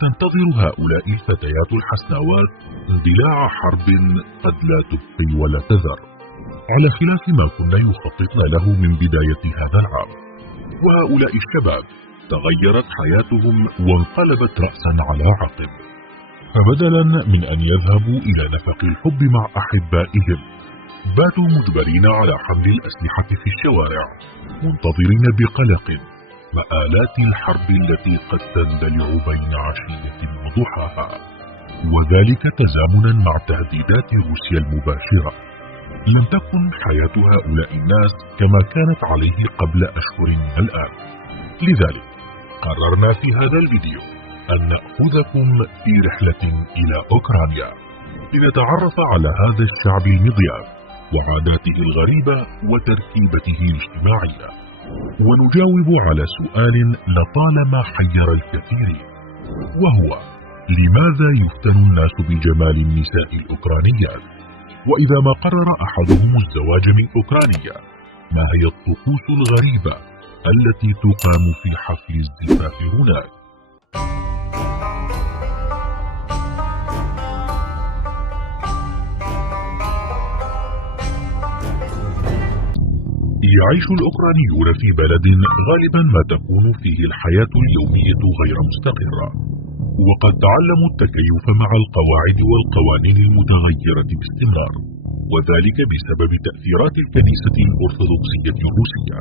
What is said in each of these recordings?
تنتظر هؤلاء الفتيات الحسناوات اندلاع حرب قد لا تبقي ولا تذر، على خلاف ما كنا يخططن له من بداية هذا العام. وهؤلاء الشباب تغيرت حياتهم وانقلبت رأسا على عقب، فبدلا من أن يذهبوا إلى نفق الحب مع أحبائهم، باتوا مجبرين على حمل الأسلحة في الشوارع، منتظرين بقلق مآلات الحرب التي قد تندلع بين عشية وضحاها، وذلك تزامنا مع تهديدات روسيا المباشرة. لم تكن حياة هؤلاء الناس كما كانت عليه قبل أشهر من الآن، لذلك قررنا في هذا الفيديو أن نأخذكم في رحلة إلى أوكرانيا لنتعرف على هذا الشعب المضياف وعاداته الغريبة وتركيبته الاجتماعية، ونجاوب على سؤال لطالما حير الكثيرين، وهو: لماذا يفتن الناس بجمال النساء الأوكرانيات؟ وإذا ما قرر أحدهم الزواج من أوكرانيا، ما هي الطقوس الغريبة التي تقام في حفل الزفاف هناك؟ يعيش الأوكرانيون في بلد غالبا ما تكون فيه الحياة اليومية غير مستقرة، وقد تعلموا التكيف مع القواعد والقوانين المتغيرة باستمرار، وذلك بسبب تأثيرات الكنيسة الأرثوذكسية الروسية،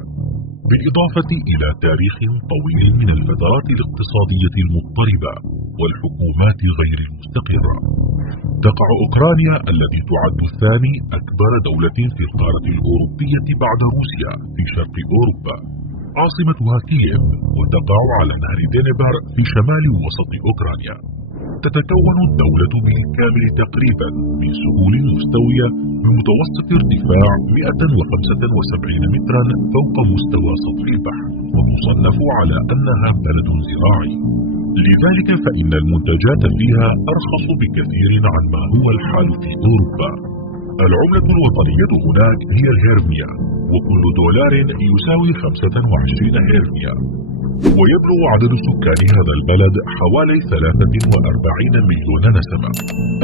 بالإضافة إلى تاريخ طويل من الفترات الاقتصادية المضطربة والحكومات غير المستقرة. تقع أوكرانيا التي تعد ثاني أكبر دولة في القارة الأوروبية بعد روسيا في شرق أوروبا، عاصمتها كييف، وتقع على نهر دنيبر في شمال وسط أوكرانيا. تتكون الدولة بالكامل تقريبا من سهول مستوية بمتوسط ارتفاع 175 مترا فوق مستوى سطح البحر، وتصنف على أنها بلد زراعي، لذلك فإن المنتجات فيها أرخص بكثير عن ما هو الحال في أوروبا. العملة الوطنية هناك هي الهيرفنيا، وكل دولار يساوي 25 هيرفنيا. ويبلغ عدد سكان هذا البلد حوالي 43 مليون نسمة.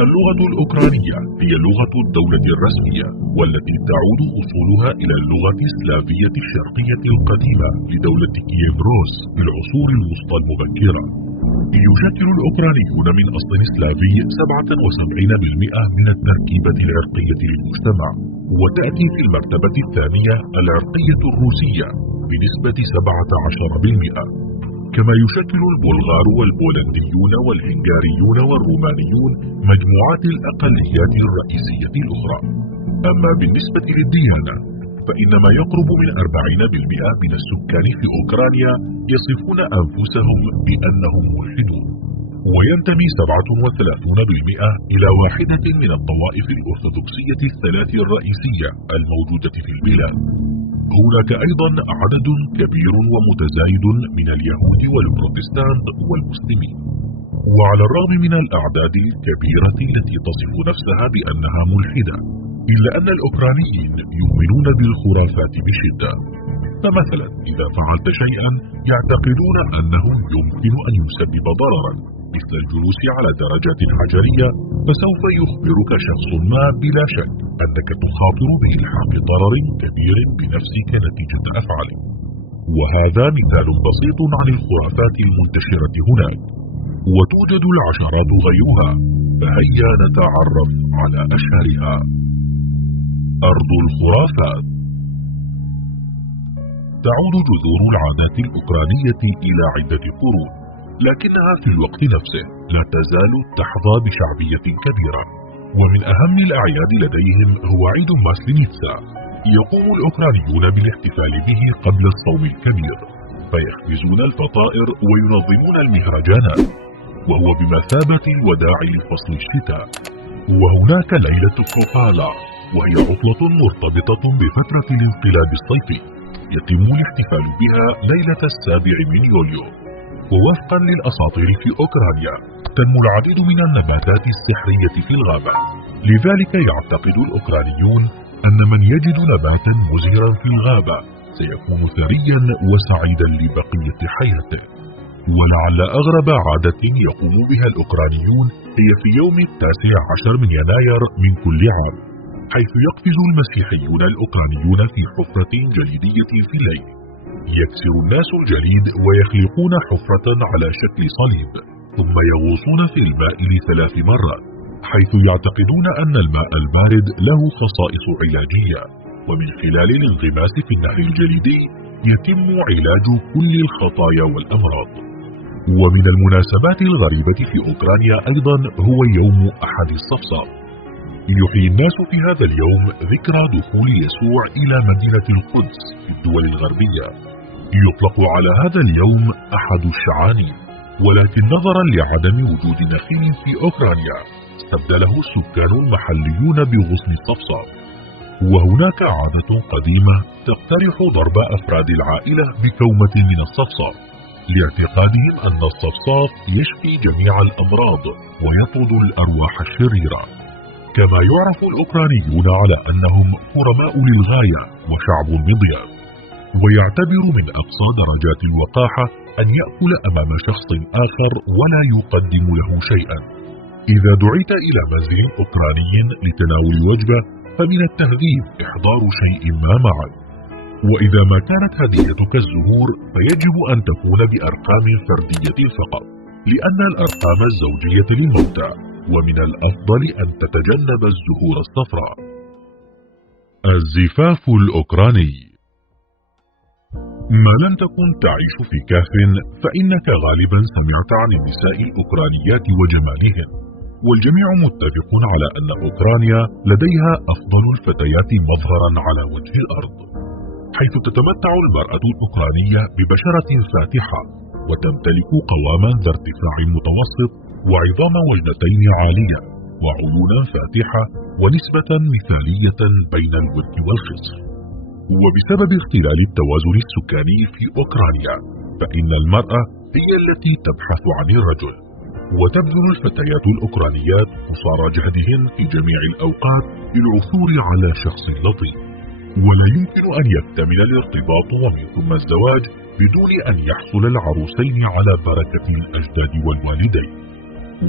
اللغة الأوكرانية هي لغة الدولة الرسمية، والتي تعود أصولها إلى اللغة السلافية الشرقية القديمة لدولة كييف روس في العصور الوسطى المبكرة. يشكل الأوكرانيون من أصل سلافي 77% من التركيبة العرقية للمجتمع، وتأتي في المرتبة الثانية العرقية الروسية بنسبة 17%، كما يشكل البلغار والبولنديون والهنغاريون والرومانيون مجموعات الأقليات الرئيسية الأخرى. أما بالنسبة للديانة، فإن ما يقرب من 40% من السكان في أوكرانيا يصفون أنفسهم بأنهم ملحدون، وينتمي 37% إلى واحدة من الطوائف الأرثوذكسية الثلاث الرئيسية الموجودة في البلاد. هناك أيضا عدد كبير ومتزايد من اليهود والبروتستانت والمسلمين. وعلى الرغم من الأعداد الكبيرة التي تصف نفسها بأنها ملحدة، إلا أن الأوكرانيين يؤمنون بالخرافات بشدة. فمثلا إذا فعلت شيئا يعتقدون أنه يمكن أن يسبب ضررا، مثل الجلوس على درجات حجرية، فسوف يخبرك شخص ما بلا شك أنك تخاطر بإلحاق ضرر كبير بنفسك نتيجة أفعالك. وهذا مثال بسيط عن الخرافات المنتشرة هناك، وتوجد العشرات غيرها، فهيا نتعرف على أشهرها. أرض الخرافات. تعود جذور العادات الأوكرانية إلى عدة قرون، لكنها في الوقت نفسه لا تزال تحظى بشعبية كبيرة. ومن أهم الأعياد لديهم هو عيد ماسلينيتسا، يقوم الأوكرانيون بالاحتفال به قبل الصوم الكبير، فيحجزون الفطائر وينظمون المهرجانات، وهو بمثابة الوداع لفصل الشتاء. وهناك ليلة كوبالا، وهي عطلة مرتبطة بفترة الانقلاب الصيفي، يتم الاحتفال بها ليلة 7 من يوليو. ووفقا للأساطير في أوكرانيا، تنمو العديد من النباتات السحرية في الغابة، لذلك يعتقد الأوكرانيون أن من يجد نباتا مزهرا في الغابة سيكون ثريا وسعيدا لبقية حياته. ولعل أغرب عادة يقوم بها الأوكرانيون هي في يوم 19 من يناير من كل عام، حيث يقفز المسيحيون الأوكرانيون في حفرة جليدية في الليل. يكسر الناس الجليد ويخلقون حفرة على شكل صليب، ثم يغوصون في الماء ل3 مرات، حيث يعتقدون أن الماء البارد له خصائص علاجية، ومن خلال الانغماس في النهر الجليدي يتم علاج كل الخطايا والأمراض. ومن المناسبات الغريبة في أوكرانيا أيضا هو يوم أحد الصفصاف. يحيي الناس في هذا اليوم ذكرى دخول يسوع إلى مدينة القدس في الدول الغربية. يطلق على هذا اليوم أحد الشعانين، ولكن نظرا لعدم وجود نخيل في أوكرانيا استبدله السكان المحليون بغصن الصفصاف. وهناك عادة قديمة تقترح ضرب أفراد العائلة بكومة من الصفصاف، لاعتقادهم أن الصفصاف يشفي جميع الأمراض ويطرد الأرواح الشريرة. كما يعرف الأوكرانيون على أنهم كرماء للغاية وشعب مضياف، ويعتبر من أقصى درجات الوقاحة أن يأكل أمام شخص آخر ولا يقدم له شيئا. إذا دعيت إلى منزل أوكراني لتناول وجبة فمن التهذيب إحضار شيء ما معك، وإذا ما كانت هديتك الزهور فيجب أن تكون بأرقام فردية فقط، لأن الأرقام الزوجية للموتى، ومن الأفضل أن تتجنب الزهور الصفراء. الزفاف الأوكراني. ما لم تكن تعيش في كهف فإنك غالبا سمعت عن النساء الأوكرانيات وجمالهن، والجميع متفق على أن أوكرانيا لديها أفضل الفتيات مظهرا على وجه الأرض، حيث تتمتع المرأة الأوكرانية ببشرة فاتحة، وتمتلك قواما ذا ارتفاع متوسط، وعظام وجنتين عالية، وعيونا فاتحة، ونسبة مثالية بين الورك والخصر. وبسبب اختلال التوازن السكاني في أوكرانيا فإن المرأة هي التي تبحث عن الرجل، وتبذل الفتيات الأوكرانيات قصارى جهدهن في جميع الأوقات للعثور على شخص لطيف، ولا يمكن أن يكتمل الارتباط ومن ثم الزواج بدون أن يحصل العروسين على بركة الأجداد والوالدين.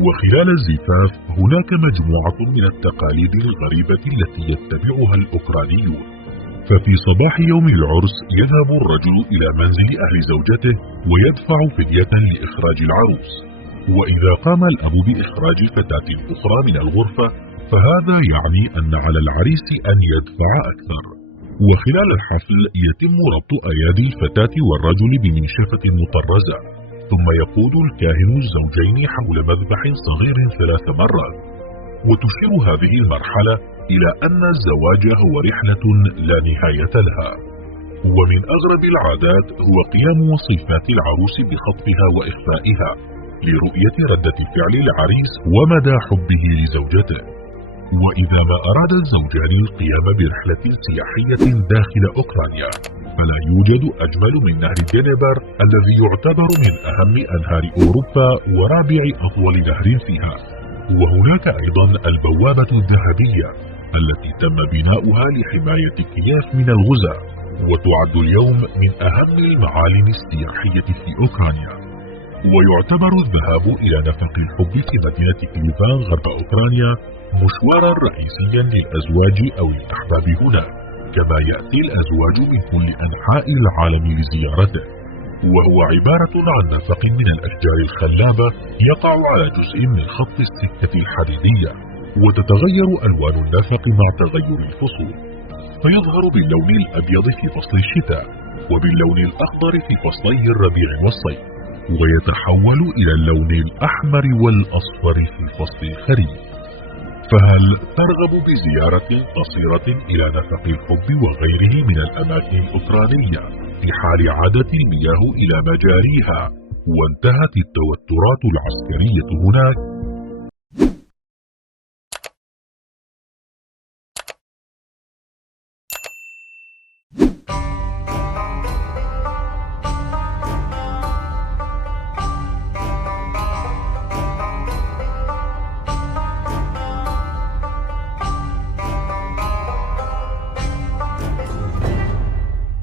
وخلال الزفاف هناك مجموعة من التقاليد الغريبة التي يتبعها الأوكرانيون. ففي صباح يوم العرس يذهب الرجل إلى منزل أهل زوجته ويدفع فدية لإخراج العروس، وإذا قام الأب بإخراج الفتاة الأخرى من الغرفة فهذا يعني أن على العريس أن يدفع أكثر. وخلال الحفل يتم ربط أيادي الفتاة والرجل بمنشفة مطرزة، ثم يقود الكاهن الزوجين حول مذبح صغير 3 مرات، وتشير هذه المرحلة إلى أن الزواج هو رحلة لا نهاية لها. ومن أغرب العادات هو قيام وصيفات العروس بخطفها وإخفائها لرؤية ردة فعل العريس ومدى حبه لزوجته. وإذا ما أراد الزوجان القيام برحلة سياحية داخل أوكرانيا فلا يوجد أجمل من نهر دنيبر الذي يعتبر من أهم أنهار أوروبا ورابع أطول نهر فيها. وهناك أيضا البوابة الذهبية التي تم بناؤها لحماية كييف من الغزاة، وتعد اليوم من أهم المعالم السياحية في أوكرانيا. ويعتبر الذهاب إلى نفق الحب في مدينة كليفان غرب أوكرانيا مشوارا رئيسيا للأزواج أو الأحباب هنا، كما يأتي الأزواج من كل أنحاء العالم لزيارته، وهو عبارة عن نفق من الأشجار الخلابة يقع على جزء من خط السكة الحديدية، وتتغير ألوان النفق مع تغير الفصول، فيظهر باللون الأبيض في فصل الشتاء، وباللون الأخضر في فصلي الربيع والصيف، ويتحول إلى اللون الأحمر والأصفر في فصل الخريف. فهل ترغب بزيارة قصيرة إلى نفق الحب وغيره من الأماكن الأوكرانية في حال عادت المياه إلى مجاريها وانتهت التوترات العسكرية هناك؟